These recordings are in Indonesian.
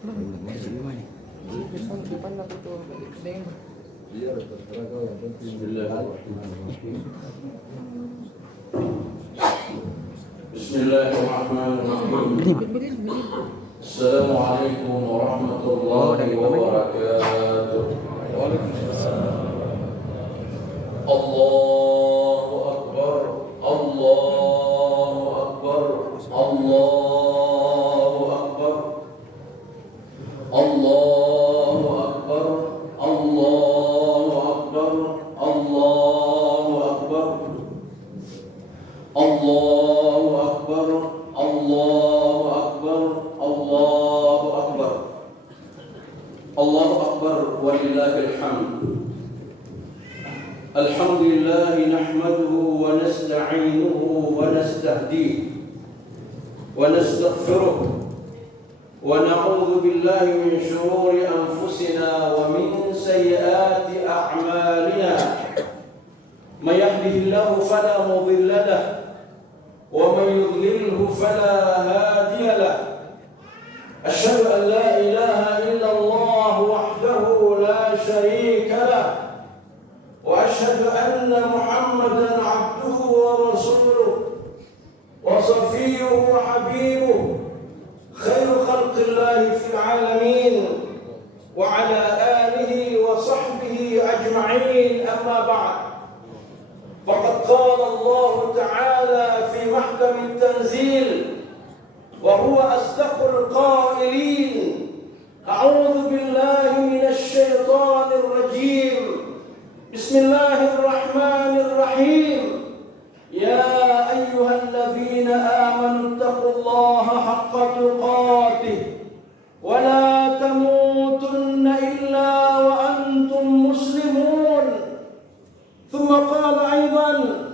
Bismillahirrahmanirrahim. Assalamualaikum warahmatullahi wabarakatuh. Allahu Akbar, Allahu Akbar, Allahu Akbar, Allahu Akbar, Allahu Akbar, Allahu Akbar, Allahu Akbar, Allahu Akbar, Allahu Akbar, Allahu Akbar, walillahil hamd. Alhamdulillah nahmaduhu wa nasta'inuhu wa nastahdihi wa nastaghfiruh wa na'udzu billahi min shururi anfusina wa min sayyiati a'malina. May yahdihillahu fala mudilla lahu wa may yudlilhu fala hadiya lahu. Asyhadu an la ilaha illallah wahdahu la syarika lahu wa asyhadu anna Muhammadan abduhu wa rasuluh wa safiyyuhu wa habibuhu khairu khalqillahi fil alamin wa ala alihi wa sahbihi ajma'in. Amma ba'd. Faqad qala Allah ta'ala fi mahkam at-tanzil wa huwa asdaqul qailin. A'udzu billahi minasy syaithanir rajim. Bismillahirrahmanirrahim. Ya ayyuhalladzina amanu taqullaha haqqa tuqatih wa la tamutunna illa wa antum muslimun. Thumma qala aidan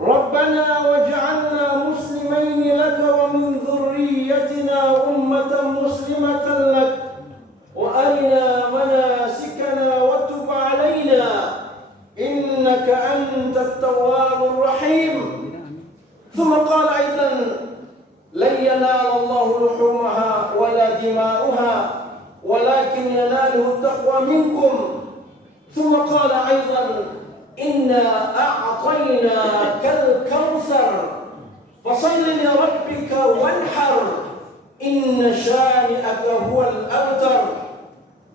Rabbana waj'alna muslimaini laka wa min dhurriyyatina ummatan muslimatan lak wa arina manasikana wa tub alaina innaka antat tawwabur rahim. Thumma qala aidan lan yanala Allahu luhumaha wa la dima'uha walakin yanaluhu taqwa minkum. Thumma qala aidan inna a'tainakal kautsar fasalli li rabbika wanhar inna shani'aka huwal abtar.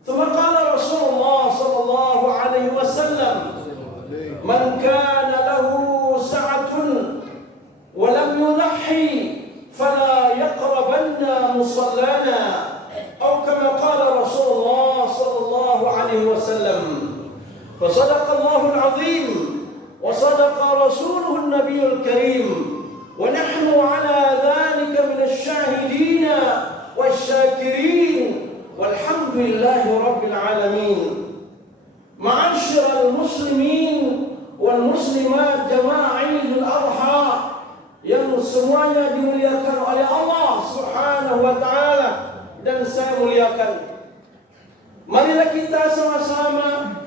Thumma qala Rasulullah sallallahu alaihi wasallam man kana lahu sa'atun wa lam yunahhi fala yaqrabanna musallana aw kama qala Rasulullah sallallahu alaihi wasallam. فصدق الله العظيم وصدق رسوله النبي الكريم ونحن على ذلك من الشاهدين والشاكرين والحمد لله رب العالمين. معاشر المسلمين والmuslimat jamaah Idul Adha yang semuanya dimuliakan oleh Allah Subhanahu wa taala dan saya muliakan. Marilah kita sama-sama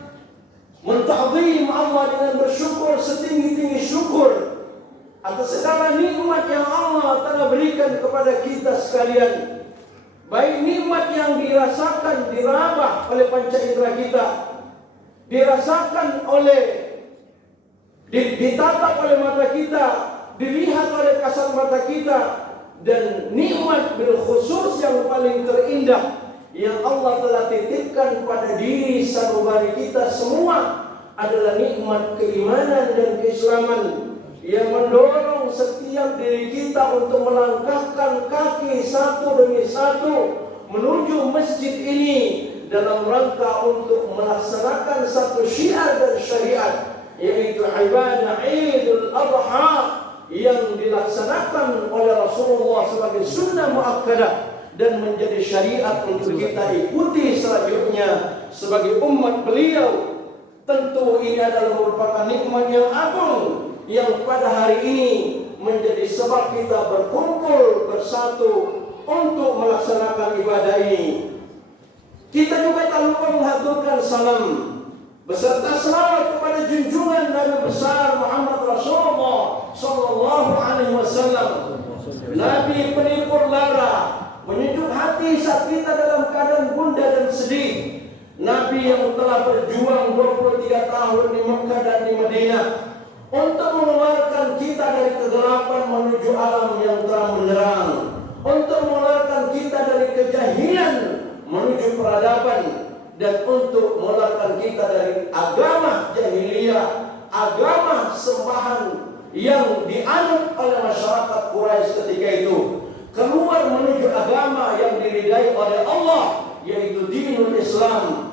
menta'zim Allah dengan bersyukur setinggi-tinggi syukur atas segala nikmat yang Allah telah berikan kepada kita sekalian. Baik nikmat yang dirasakan, diraba oleh panca indera kita, dirasakan oleh, ditatap oleh mata kita, dilihat oleh kasat mata kita, dan nikmat bil khusus yang paling terindah yang Allah telah titipkan pada diri sanubari kita semua adalah nikmat keimanan dan keislaman yang mendorong setiap diri kita untuk melangkahkan kaki satu demi satu menuju masjid ini dalam rangka untuk melaksanakan satu syiar dan syariat, yaitu ibadah Idul Adha yang dilaksanakan oleh Rasulullah sebagai sunnah muakkadah dan menjadi syariat untuk kita ikuti selanjutnya sebagai umat beliau. Tentu ini adalah merupakan nikmat yang agung yang pada hari ini menjadi sebab kita berkumpul bersatu untuk melaksanakan ibadah ini. Kita juga tak lupa menghaturkan salam beserta salawat kepada junjungan Nabi besar Muhammad Rasulullah sallallahu alaihi wasallam, Nabi penipur lara, menyejuk hati hati saat kita dalam keadaan gundah dan sedih. Nabi yang telah berjuang 23 tahun di Mekah dan di Madinah untuk mengeluarkan kita dari kegelapan menuju alam yang terang benderang, untuk mengeluarkan kita dari kejahilan menuju peradaban, dan untuk mengeluarkan kita dari agama jahiliyah, agama sembahan yang dianut oleh masyarakat Quraisy ketika itu, keluar menuju agama yang diridai oleh Allah, yaitu dinul Islam.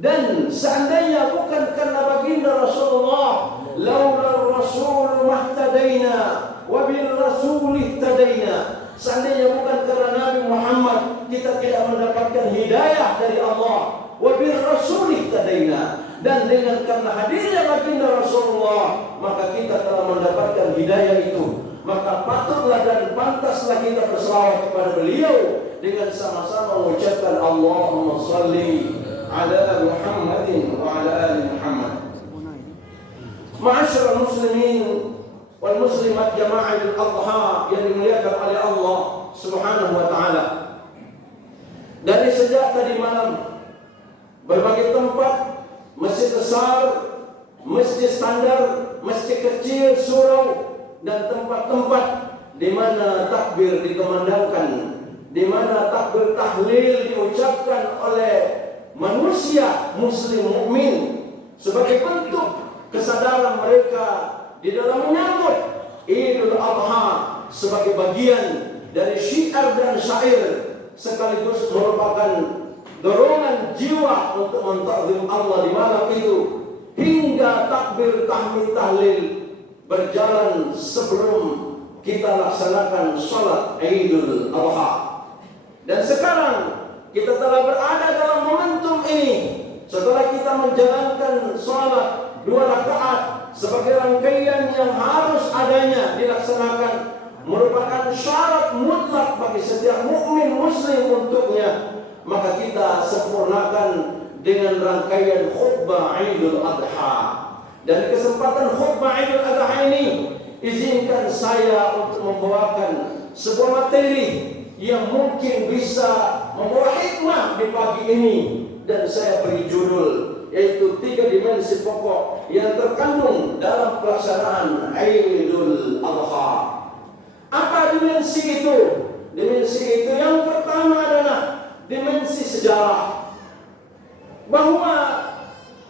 Dan seandainya bukan karena baginda Rasulullah, laula rasul mahtadaina wa bil rasul ihtadaina, seandainya bukan karena Nabi Muhammad, kita tidak mendapatkan hidayah dari Allah. Wa bil rasul ihtadaina, dan dengan karena hadirnya baginda Rasulullah, maka kita telah mendapatkan hidayah itu. Maka patutlah dan pantaslah kita berselawat kepada beliau dengan sama-sama mengucapkan Allahumma shalli ala Muhammadin wa ala ali Muhammad. Ma'asyiral muslimin wal muslimat jama'ah al-adha yang dimuliakan oleh Allah Subhanahu wa taala. Dari sejak tadi malam, berbagai tempat, masjid besar, masjid standar, masjid kecil, surau, dan tempat-tempat di mana takbir dikumandangkan, di mana takbir tahlil diucapkan oleh manusia muslim mukmin sebagai bentuk kesadaran mereka di dalam menyambut Idul Adha sebagai bagian dari syiar dan syair, sekaligus merupakan dorongan jiwa untuk mentakzim Allah di malam itu, hingga takbir tahmid tahlil berjalan sebelum kita laksanakan sholat Idul Adha. Dan sekarang kita telah berada dalam momentum ini setelah kita menjalankan sholat 2 rakaat sebagai rangkaian yang harus adanya dilaksanakan, merupakan syarat mutlak bagi setiap mukmin muslim untuknya. Maka kita sempurnakan dengan rangkaian khutbah Idul Adha. Dan kesempatan khutbah Idul Adha ini, izinkan saya untuk membawakan sebuah materi yang mungkin bisa membawa hikmah di pagi ini, dan saya beri judul, yaitu 3 dimensi pokok yang terkandung dalam pelaksanaan Idul Adha. Apa dimensi itu? Dimensi itu yang pertama adalah dimensi sejarah, bahwa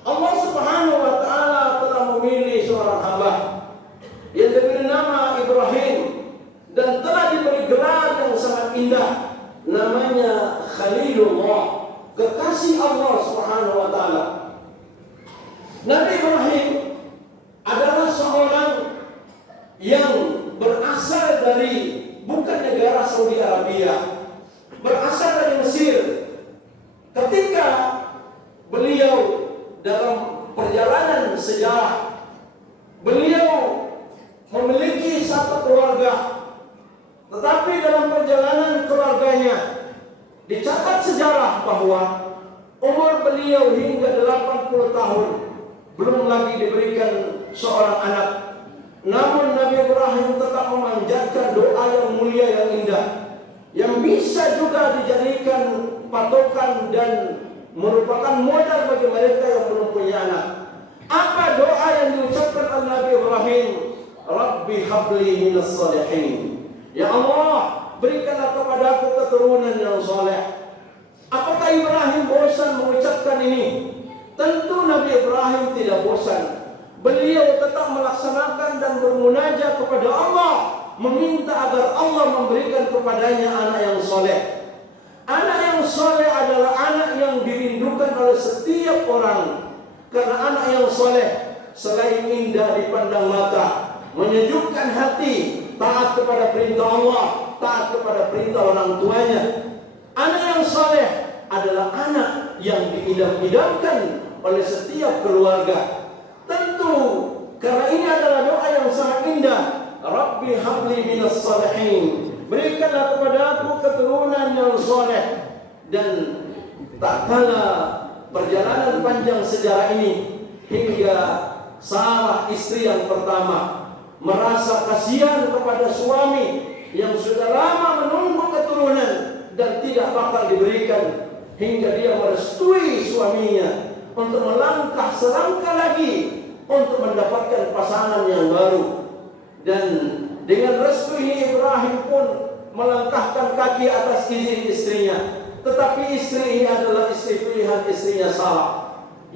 Allah Subhanahu wa taala telah memilih seorang hamba yang diberi nama Ibrahim dan telah diberi gelar yang sangat indah, namanya Khalilullah, kekasih Allah Subhanahu wa taala. Nabi Ibrahim adalah seorang yang berasal dari bukan negara Saudi Arabia, berasal dari Mesir. Ketika beliau dalam perjalanan sejarah, beliau memiliki satu keluarga, tetapi dalam perjalanan keluarganya dicatat sejarah bahwa umur beliau hingga 80 tahun belum lagi diberikan seorang anak. Namun Nabi Ibrahim tetap memanjatkan doa yang mulia yang indah, yang bisa juga dijadikan patokan dan merupakan modal bagi mereka yang belum punya anak. Apa doa yang diucapkan oleh Nabi Ibrahim? Rabbi habli minas salihin. Ya Allah, berikanlah kepadaku keturunan yang saleh. Apakah Ibrahim bosan mengucapkan ini? Tentu Nabi Ibrahim tidak bosan. Beliau tetap melaksanakan dan bermunajat kepada Allah, meminta agar Allah memberikan kepadanya anak yang soleh. Anak yang soleh adalah anak yang dirindukan oleh setiap orang, karena anak yang soleh selain indah dipandang mata, menyejukkan hati, taat kepada perintah Allah, taat kepada perintah orang tuanya. Anak yang soleh adalah anak yang diidam-idamkan oleh setiap keluarga. Tentu karena ini adalah doa yang sangat indah. Rabbi habli minas salihin, berikanlah kepada aku keturunan yang soleh. Dan tak kala perjalanan panjang sejarah ini, hingga Sarah istri yang pertama merasa kasihan kepada suami yang sudah lama menunggu keturunan, dan tidak bakal diberikan, hingga dia merestui suaminya untuk melangkah selangkah lagi untuk mendapatkan pasangan yang baru. Dan dengan restu ini Ibrahim pun melangkahkan kaki atas izin istrinya. Tetapi istri ini adalah istri pilihan istrinya Sarah.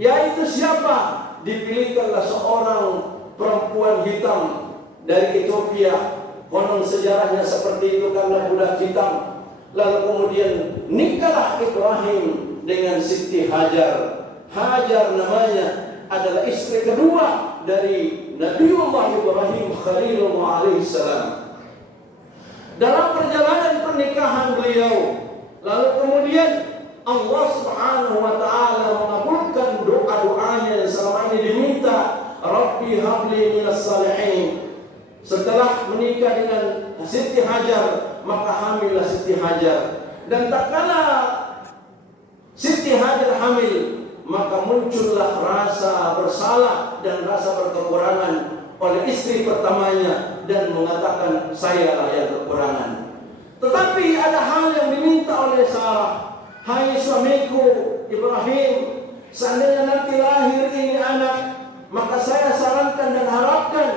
Yaitu siapa? Dipilihkanlah seorang perempuan hitam dari Ethiopia. Konon sejarahnya seperti itu karena budak hitam. Lalu kemudian nikahlah Ibrahim dengan Siti Hajar. Hajar namanya, adalah istri kedua dari Nabiullah Ibrahim Khalilullah alaihissalam. Dalam perjalanan pernikahan beliau, lalu kemudian Allah Subhanahu wa taala mengabulkan doa-doanya yang selama ini diminta, Rabbi habli minas salihin. Setelah menikah dengan Siti Hajar, maka hamillah Siti Hajar. Dan tak kala Siti Hajar hamil, maka muncullah rasa bersalah dan rasa berkekurangan oleh istri pertamanya, dan mengatakan sayalah yang kekurangan. Tetapi ada hal yang diminta oleh Sarah, hai suamiku Ibrahim, seandainya nanti lahir ini anak, maka saya sarankan dan harapkan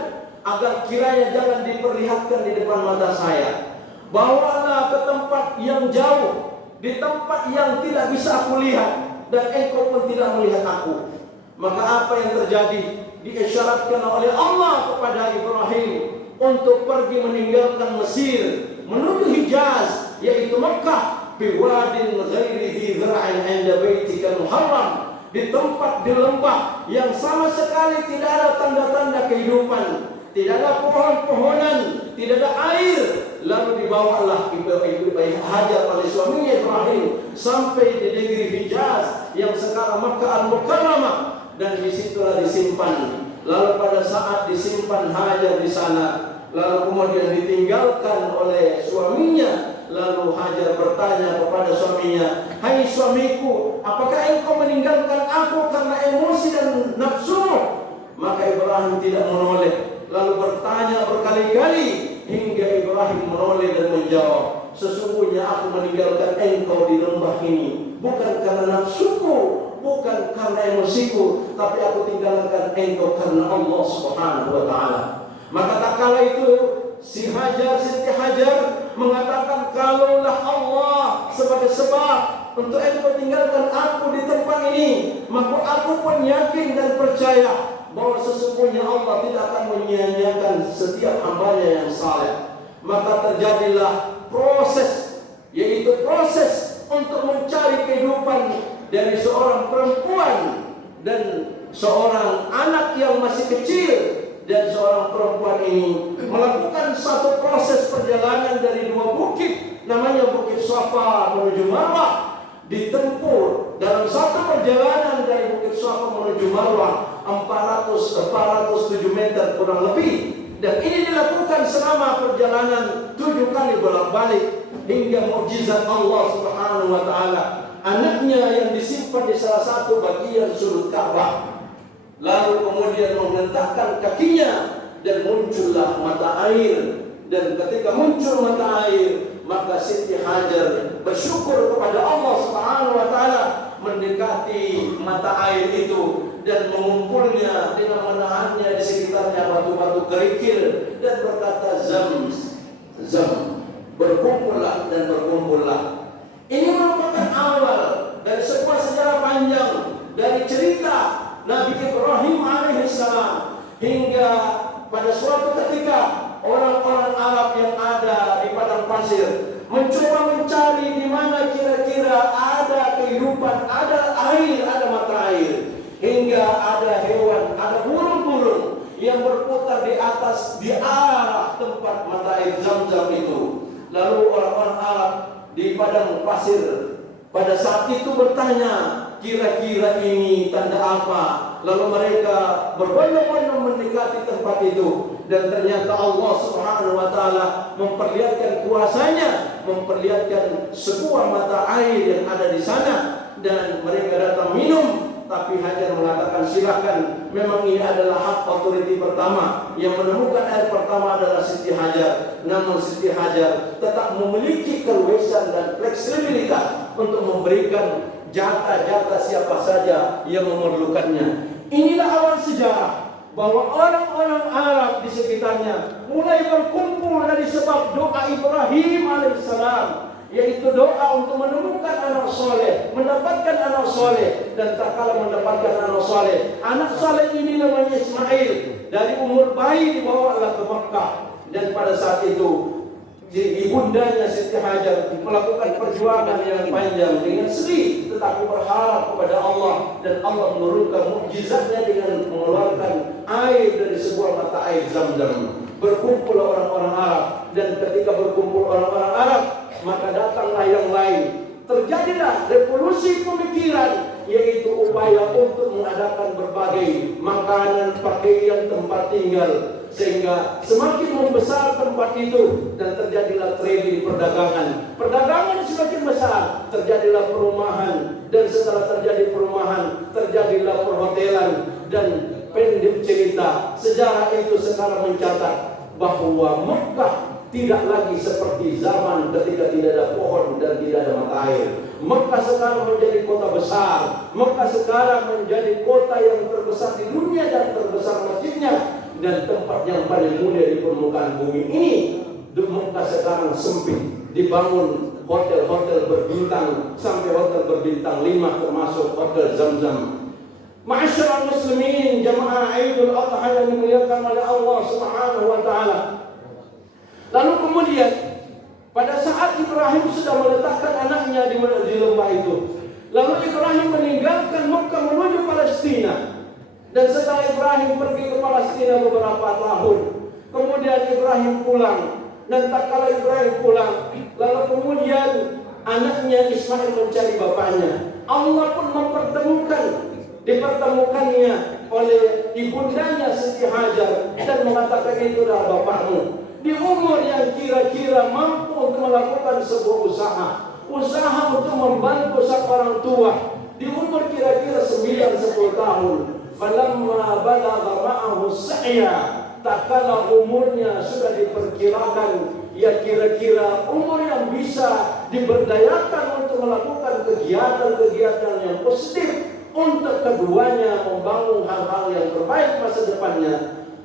agar kiranya jangan diperlihatkan di depan mata saya. Bawalah ke tempat yang jauh, di tempat yang tidak bisa aku lihat, dan engkau pun tidak melihat aku. Maka apa yang terjadi? Diisyaratkan oleh Allah kepada Ibrahim untuk pergi meninggalkan Mesir menuju Hijaz, yaitu Mekah, biwadin ghairi dhi dzar'in 'inda baitikal muharram, di tempat di lembah yang sama sekali tidak ada tanda-tanda kehidupan, tidak ada pohon-pohonan, tidak ada air. Lalu dibawalah Ibu Hajar oleh suaminya Ibrahim sampai di negeri Hijaz yang sekarang Makkah Al-Mukarramah, dan disitulah disimpan. Lalu pada saat disimpan Hajar di sana, lalu kemudian ditinggalkan oleh suaminya, lalu Hajar bertanya kepada suaminya, hai suamiku, apakah engkau meninggalkan aku karena emosi dan nafsumu? Maka Ibrahim tidak menoleh, lalu bertanya berkali-kali hingga Ibrahim menoleh dan menjawab, sesungguhnya aku meninggalkan engkau di lembah ini bukan karena nafsuku, bukan karena emosiku, tapi aku tinggalkan engkau karena Allah Subhanahu wa taala. Maka tak kala itu Siti Hajar mengatakan, kalaulah Allah sebagai sebab untuk engkau tinggalkan aku di tempat ini, maka aku pun yakin dan percaya bahwa sesungguhnya Allah tidak akan menyia-nyiakan setiap hambanya yang saleh. Maka terjadilah proses, yaitu proses untuk mencari kehidupan dari seorang perempuan dan seorang anak yang masih kecil. Dan seorang perempuan ini melakukan satu proses perjalanan dari dua bukit, namanya Bukit Safa menuju Marwah. Ditempuh dalam satu perjalanan dari Bukit Safa menuju Marwah 407 meter kurang lebih. Dan ini dilakukan selama perjalanan 7 kali bolak-balik, hingga mukjizat Allah Subhanahu wa taala, anaknya yang disimpan di salah satu bagian sudut Ka'bah, lalu kemudian menghentakkan kakinya dan muncullah mata air. Dan ketika muncul mata air, maka Siti Hajar bersyukur kepada Allah Subhanahu wa taala mendekati mata air itu dan mengumpulnya dengan menahannya di sekitarnya batu-batu kerikil, dan berkata, zam zam, berkumpullah dan berkumpullah. Ini merupakan awal dari sebuah sejarah panjang dari cerita Nabi Ibrahim alaihissalam, hingga pada suatu ketika orang-orang Arab yang ada di padang pasir mencoba mencari di mana kira-kira ada kehidupan, ada air, ada mata air, hingga ada hewan, ada burung-burung yang berputar di atas, di arah tempat mata air Zam-Zam itu. Lalu orang-orang Arab di padang pasir pada saat itu bertanya, kira-kira ini tanda apa? Lalu mereka berbondong-bondong mendekati tempat itu, dan ternyata Allah Subhanahu wa taala memperlihatkan kuasanya, memperlihatkan sebuah mata air yang ada di sana, dan mereka datang minum. tapi Hajar mengatakan silakan. Memang ini adalah hak otoriti pertama. Yang menemukan air pertama adalah Siti Hajar. Namun Siti Hajar tetap memiliki keluasan dan fleksibilitas untuk memberikan jatah-jatah siapa saja yang memerlukannya. Inilah awal sejarah bahwa orang-orang Arab di sekitarnya mulai berkumpul dari sebab doa Ibrahim alaihissalam, yaitu doa untuk menemukan anak soleh, mendapatkan anak soleh, dan tak kala mendapatkan anak soleh. Anak soleh ini namanya Ismail. Dari umur bayi dibawalah ke Makkah, dan pada saat itu ibundanya Siti Hajar melakukan perjuangan yang panjang dengan sedih, tetapi berharap kepada Allah, dan Allah menurunkan mukjizatnya dengan mengeluarkan air dari sebuah mata air Zam-Zam. Berkumpul orang-orang Arab, dan ketika berkumpul orang-orang Arab, maka datanglah yang lain. Terjadilah revolusi pemikiran, yaitu upaya untuk mengadakan berbagai makanan, pakaian, tempat tinggal, sehingga semakin membesar tempat itu, dan terjadilah trading perdagangan. Perdagangan semakin besar, terjadilah perumahan, dan setelah terjadi perumahan, terjadilah perhotelan. Dan pendek cerita, sejarah itu sekarang mencatat bahwa Mekah tidak lagi seperti zaman ketika tidak ada pohon dan tidak ada mata air. Mekah sekarang menjadi kota besar. Mekah sekarang menjadi kota yang terbesar di dunia dan terbesar masjidnya, dan tempat yang paling mulia di permukaan bumi ini. Mekah sekarang sempit, dibangun hotel-hotel berbintang sampai hotel berbintang 5, termasuk hotel Zam-Zam. Ma'asyiral muslimin, jamaah Idul Adha yang dimuliakan oleh Allah Subhanahu wa taala. Lalu kemudian pada saat Ibrahim sudah meletakkan anaknya di lembah itu, lalu Ibrahim meninggalkan Mekah menuju Palestina. Dan setelah Ibrahim pergi ke Palestina beberapa tahun, kemudian Ibrahim pulang. Dan tak kala Ibrahim pulang, lalu kemudian anaknya Ismail mencari bapaknya. Allah pun dipertemukannya oleh ibundanya Siti Hajar, dan mengatakan, itulah bapakmu. Di umur yang kira-kira mampu untuk melakukan sebuah usaha untuk membantu sang orang tua, di umur kira-kira 9-10 tahun. Falamma balagha ma'ahu sa'ya, tak kala umurnya sudah diperkirakan, ya kira-kira umur yang bisa diberdayakan untuk melakukan kegiatan-kegiatan yang positif untuk keduanya membangun hal-hal yang terbaik masa depannya.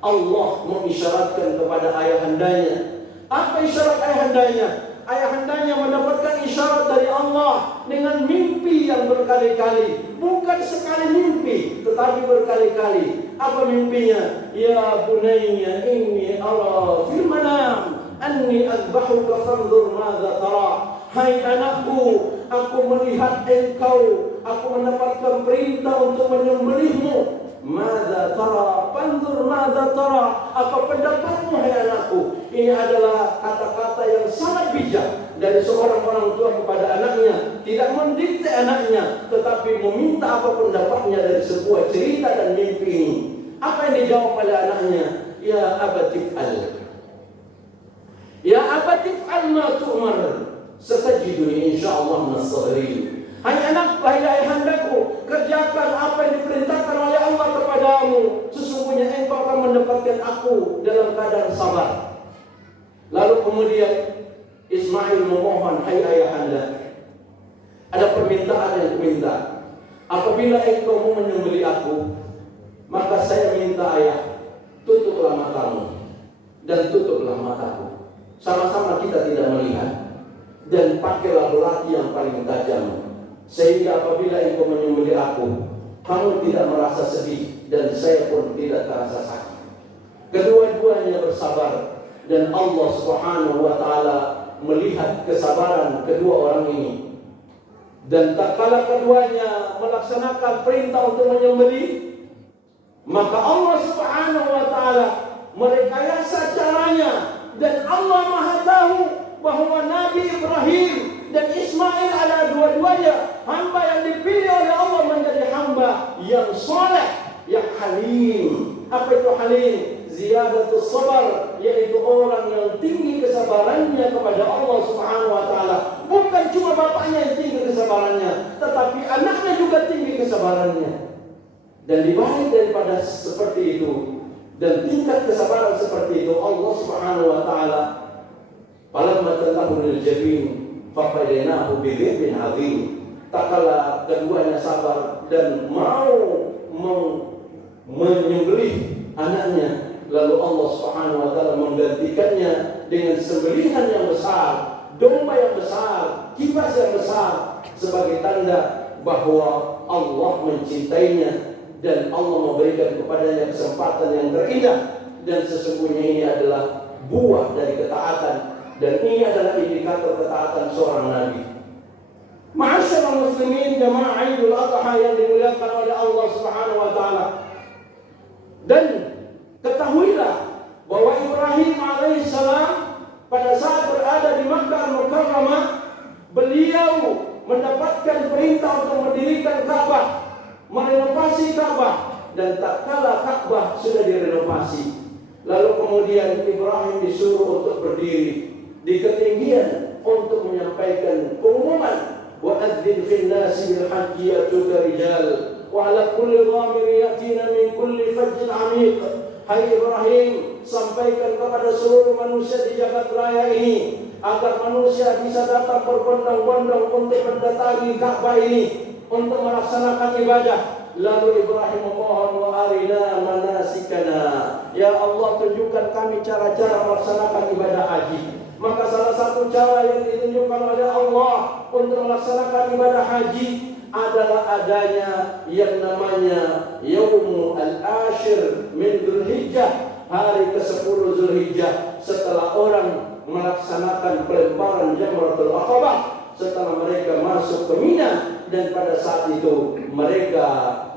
Allah mengisyaratkan kepada ayahandanya. Apa isyarat ayahandanya? Ayahandanya mendapatkan isyarat dari Allah dengan mimpi yang berkali-kali. Bukan sekali mimpi, tetapi berkali-kali. Apa mimpinya? Ya bunayya inni ara fil manam anni azbahuka fanzur madza tara. Hai anakku, aku melihat engkau, aku mendapatkan perintah untuk menyembelihmu. Madza tara, panzur madza tara. Apa pendapatmu hai anakku? Ini adalah kata-kata yang sangat bijak dari seorang orang tua kepada anaknya. Tidak mendikte anaknya, tetapi meminta apa pendapatnya dari sebuah cerita dan mimpi ini. Apa yang dijawab oleh anaknya? Ya abatif'al. Ya abatif'al ma tu'mar. Satajiduni insyaallah minas sabirin. Hai anakku, hai ayahandaku, kerjakan apa yang diperintahkan oleh Allah kepadamu. Sesungguhnya engkau akan mendapatkan aku dalam keadaan sabar. Lalu kemudian Ismail memohon, hai ayahanda, ada permintaan yang kuminta. Apabila engkau mau menyembelih aku, maka saya minta ayah, tutuplah matamu dan tutuplah mataku. Sama-sama kita tidak melihat. Dan pakailah belati yang paling tajam, sehingga apabila engkau menyembelih aku, kamu tidak merasa sedih, dan saya pun tidak terasa sakit. Kedua-duanya bersabar, dan Allah Subhanahu wa taala melihat kesabaran kedua orang ini. Dan tak kala keduanya melaksanakan perintah untuk menyembelih, maka Allah Subhanahu wa taala merekayasa caranya, dan Allah Maha tahu bahwa Nabi Ibrahim dan Ismail adalah dua-duanya hamba yang dipilih oleh Allah menjadi hamba yang soleh, yang halim. Apa itu halim? Ziyadatus sabar, yaitu orang yang tinggi kesabarannya kepada Allah Subhanahu wa taala. Bukan cuma bapaknya yang tinggi kesabarannya, tetapi anaknya juga tinggi kesabarannya. Dan dibalik daripada seperti itu dan tingkat kesabaran seperti itu, Allah Subhanahu wa taala falamma talahul jabin faqadainahu bidzibin azim. Tak kala keduanya sabar dan mau menyembelih anaknya, lalu Allah Subhanahu wa taala menggantikannya dengan sembelihan yang besar, domba yang besar, kibas yang besar, sebagai tanda bahwa Allah mencintainya dan Allah memberikan kepadanya kesempatan yang terindah. Dan sesungguhnya ini adalah buah dari ketaatan, dan ini adalah indikator ketaatan seorang nabi. Ma'asyiral muslimin, jamaah Idul Adha yang dimuliakan oleh Allah Subhanahu wa taala. Dan ketahuilah bahwa Ibrahim alaihissalam pada saat berada di Makkah Al-Mukarramah, beliau mendapatkan perintah untuk mendirikan Ka'bah, merenovasi Ka'bah, dan tak kala Ka'bah sudah direnovasi, lalu kemudian Ibrahim disuruh untuk berdiri di ketinggian untuk menyampaikan pengumuman, وَأَذِّنْ فِي النَّاسِ بِالْحَجِّ يَأْتُوكَ رِجَالًا وَعَلَى كُلِّ ضَامِرٍ يَأْتِينَ مِنْ كُلِّ فَجٍّ عَمِيقٍ. Hai Ibrahim, sampaikan kepada seluruh manusia di jagat raya ini agar manusia bisa datang berbondong-bondong untuk mendatangi Ka'bah ini untuk melaksanakan ibadah. Lalu Ibrahim memohon, wa arina manasikana, ya Allah, tunjukkan kami cara-cara melaksanakan ibadah haji. Maka salah satu cara yang ditunjukkan oleh Allah untuk melaksanakan ibadah haji adalah adanya yang namanya Yaumul Ashir min Dzulhijjah, hari ke-10 Dzulhijjah, setelah orang melaksanakan pelemparan Jamratul Aqabah, setelah mereka masuk ke Mina, dan pada saat itu mereka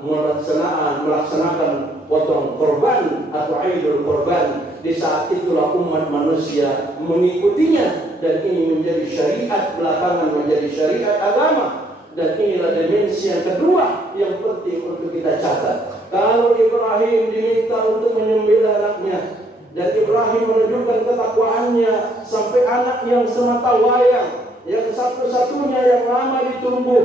melaksanakan potong korban atau Idul Korban. Di saat itulah umat manusia mengikutinya, dan ini menjadi syariat, belakangan menjadi syariat agama. Dan inilah dimensi yang kedua yang penting untuk kita catat. Kalau Ibrahim diminta untuk menyembelih anaknya, dan Ibrahim menunjukkan ketakwaannya sampai anak yang semata wayang, yang satu-satunya yang lama ditunggu.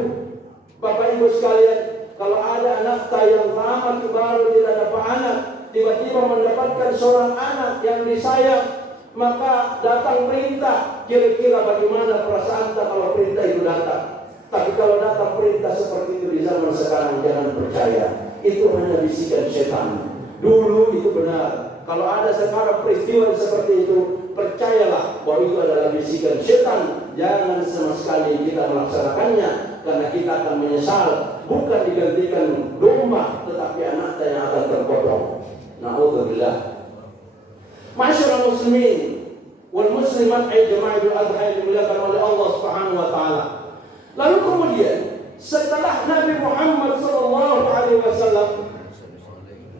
Bapak Ibu sekalian, kalau ada anak yang lama baru tidak dapat anak, tiba-tiba mendapatkan seorang anak yang disayang, maka datang perintah. Kira-kira bagaimana perasaan kita kalau perintah itu datang? Tapi kalau datang perintah seperti itu di zaman sekarang, jangan percaya. Itu hanya bisikan setan. Dulu itu benar. Kalau ada sekarang peristiwa seperti itu, percayalah bahwa itu adalah bisikan setan. Jangan sama sekali kita melaksanakannya, karena kita akan menyesal. Bukan digantikan domba, tetapi anaknya yang akan terpotong. Na'udzubillah. Ma'asyiral muslimin wal muslimat, jamaah Idul Adha yang dimuliakan oleh Allah Subhanahu wa taala. Lalu kemudian setelah Nabi Muhammad SAW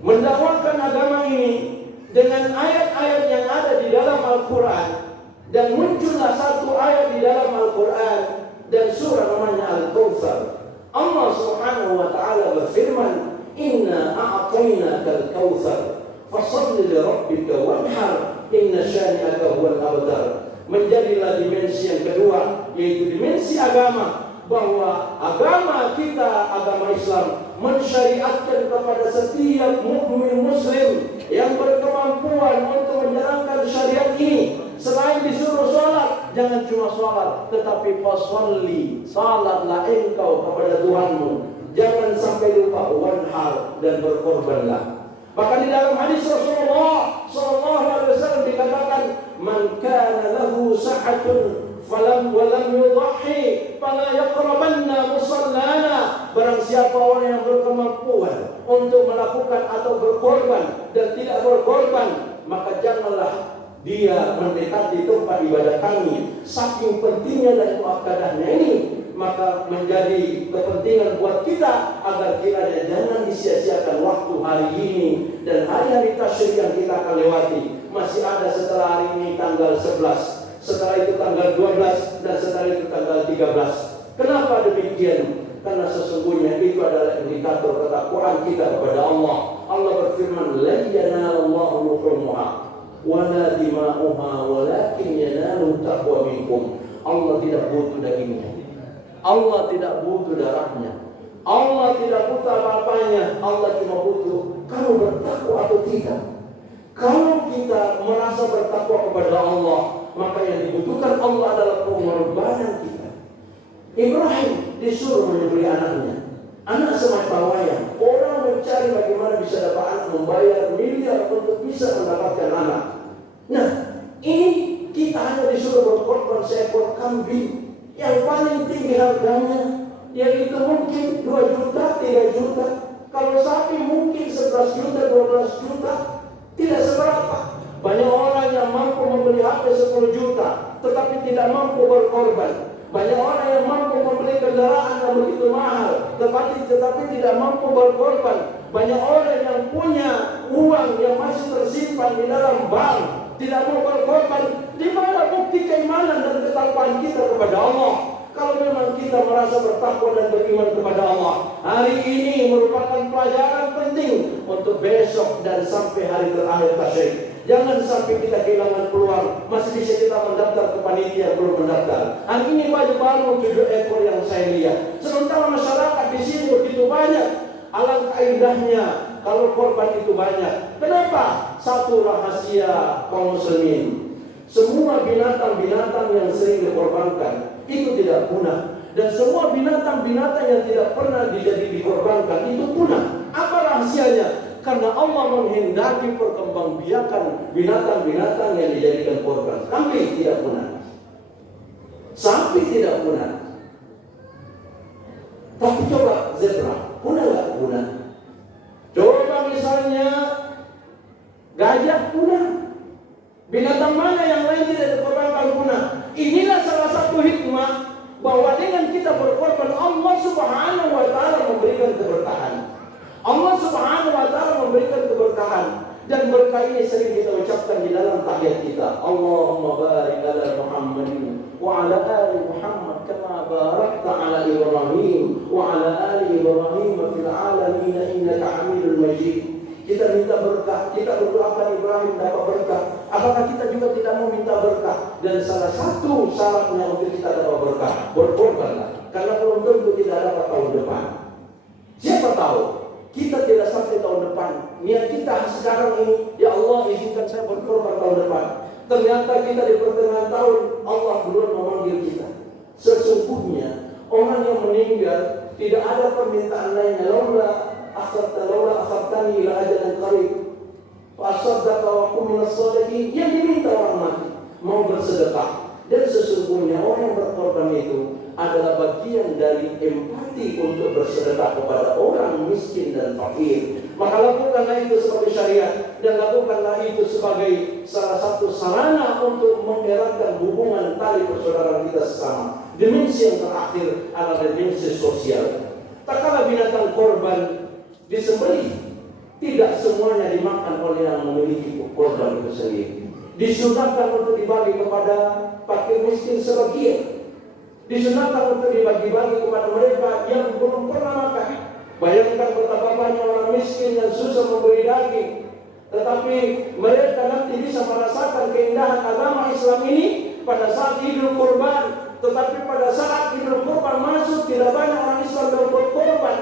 mendakwakan agama ini dengan ayat-ayat yang ada di dalam Al-Quran, dan muncullah satu ayat di dalam Al-Quran dan surah namanya Al-Kautsar. Allah Subhanahu wa taala berfirman, "Inna a'tainakal kautsar fashalli li rabbika wanhar inna syani'aka huwal abtar." Menjadilah dimensi yang kedua, yaitu dimensi agama, bahwa agama kita, agama Islam, mensyariatkan kepada setiap mukmin muslim yang berkemampuan untuk menjalankan syariat ini, selain disuruh sholat, jangan cuma sholat, tetapi fasholli, salatlah engkau kepada Tuhanmu, jangan sampai lupa, wanhar, dan berkorbanlah. Bahkan di dalam hadis Rasulullah SAW dikatakan, man kana lahu sa'atun falam walam yudhi fala yaqrabanna musallana. Barang siapa orang yang berkemampuan untuk melakukan atau berkorban dan tidak berkorban, maka janganlah dia mendekati tempat ibadah kami. Saking pentingnya dan muakkadahnya ini, maka menjadi kepentingan buat kita agar kiranya jangan disia-siakan waktu hari ini dan hari-hari tasyrik yang kita akan lewati. Masih ada setelah hari ini tanggal 11, setelah itu tanggal 12, dan setelah itu tanggal 13. Kenapa demikian? Karena sesungguhnya itu adalah indikator ketakwaan kita kepada Allah. Allah berfirman, "La yanalallahu luhumuha wala dima'uha walakin yanalu taqwa minkum." Allah tidak butuh dagingnya, Allah tidak butuh darahnya, Allah tidak butuh apa-apanya. Allah cuma butuh kamu bertakwa atau tidak. Kalau kita merasa bertakwa kepada Allah, maka yang dibutuhkan Allah adalah pengorbanan kita. Ibrahim disuruh menyembelih anaknya. Anak semata wayang. Orang mencari bagaimana bisa dapat anak, membayar miliar untuk bisa mendapatkan anak. Nah, ini kita hanya disuruh berkorban seekor kambing yang paling tinggi harganya, yaitu mungkin 2 juta, 3 juta. Kalau sapi mungkin 11 juta, 12 juta. Tidak seberapa. Banyak orang yang mampu membeli HP 10 juta, tetapi tidak mampu berkorban. Banyak orang yang mampu membeli kendaraan yang begitu mahal, tetapi tidak mampu berkorban. Banyak orang yang punya uang yang masih tersimpan di dalam bank, tidak mau berkorban. Di mana bukti keimanan dan ketakwaan kita kepada Allah? Kalau memang kita merasa bertakwa dan beriman kepada Allah, hari ini merupakan pelajaran penting untuk besok dan sampai hari terakhir tasyrik. Jangan sampai kita kehilangan peluang. Masih bisa kita mendaftar ke panitia, belum mendaftar. Hari ini baju baru 7 ekor yang saya lihat. Sementara masyarakat di sini begitu banyak. Alangkah indahnya kalau korban itu banyak. Kenapa? Satu rahasia kaum muslimin. Semua binatang-binatang yang sering dikorbankan itu tidak punah. Dan semua binatang-binatang yang tidak pernah dikorbankan itu punah. Apa rahasianya? Karena Allah menghendaki perkembangbiakan binatang-binatang yang dijadikan korban. Kambing tidak punah, sapi tidak punah. Tapi coba zebra, punah nggak? Punah. Coba misalnya gajah, punah. Binatang mana yang lain tidak dikorbankan punah? Inilah salah satu hikmah bahwa dengan kita berkorban, Allah Subhanahu wa Ta'ala memberikan keberkahan. Allah Subhanahu wa Ta'ala memberikan keberkahan, dan berkah ini sering kita ucapkan di dalam tahiyat kita. Allahumma barik ala Muhammadin wa ala ali Muhammad kama barakta ala Ibrahim wa ala ali Ibrahim fil alamin innaka Hamidul Majid. Kita minta berkah, kita berdoakan Ibrahim dapat berkah. Apakah kita juga tidak mau minta berkah? Dan salah satu syaratnya untuk kita dapat berkah, berkorbanlah. Karena belum tentu kita dapat tahun depan. Siapa tahu kita tidak sampai tahun depan. Niat kita sekarang ini, ya Allah izinkan saya berkorban tahun depan. Ternyata kita di pertengahan tahun, Allah belum memanggil kita. Sesungguhnya orang yang meninggal tidak ada permintaan lainnya. Laula akhartani ila ajalin qarib fa asaddaqa wa kum minas shalihin. Yang diminta orang mati mau bersedekah. Dan sesungguhnya orang yang berkorban itu adalah bagian dari empati untuk bersedekah kepada orang miskin dan fakir. Maka lakukanlah itu sebagai syariat, dan lakukanlah itu sebagai salah satu sarana untuk mengeratkan hubungan tali persaudaraan kita sesama. Dimensi yang terakhir adalah dimensi sosial. Tak kala binatang korban disembelih, tidak semuanya dimakan oleh yang memiliki korban itu sendiri. Disunahkan untuk dibagi kepada fakir miskin sebagian. Disunahkan untuk dibagi-bagi kepada mereka yang belum pernah makan. Bayangkan betapa banyak orang miskin yang susah memberi daging, tetapi mereka nanti bisa merasakan keindahan agama Islam ini pada saat Idul Kurban. Tetapi pada saat Idul Kurban masuk, tidak banyak orang Islam yang berkorban.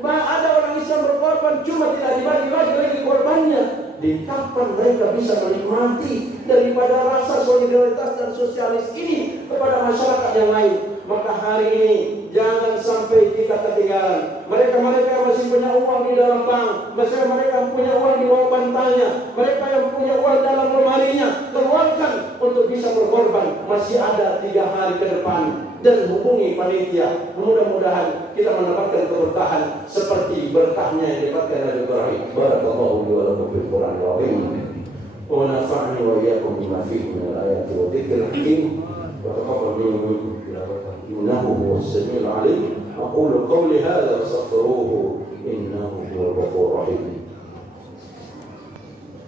Ada orang Islam berkorban, cuma tidak dibagi-bagi lagi korbannya. Di kapan mereka bisa menikmati daripada rasa solidaritas dan sosialis ini kepada masyarakat yang lain? Maka hari ini jangan sampai kita ketinggalan. Mereka-mereka yang masih punya uang di dalam bank, mereka yang punya uang di bawah bantalnya, mereka yang punya uang dalam lemarinya, keluarkan untuk bisa berkorban. Masih ada 3 hari ke depan. Dan hubungi panitia. Mudah-mudahan kita mendapatkan keberkahan seperti berkahnya yang didapatkan oleh Ibrahim. Barakallahu li wa lakum fil Qur'anil azim. Wa nafa'ani wa iyyakum bima fihi min al-ayati wa dhikril hakim. Wa taqabbal minkum innahu huwas samiul 'alim. Aqulu qawli hadha wastaghfiruhu innahu huwal ghafurur rahim.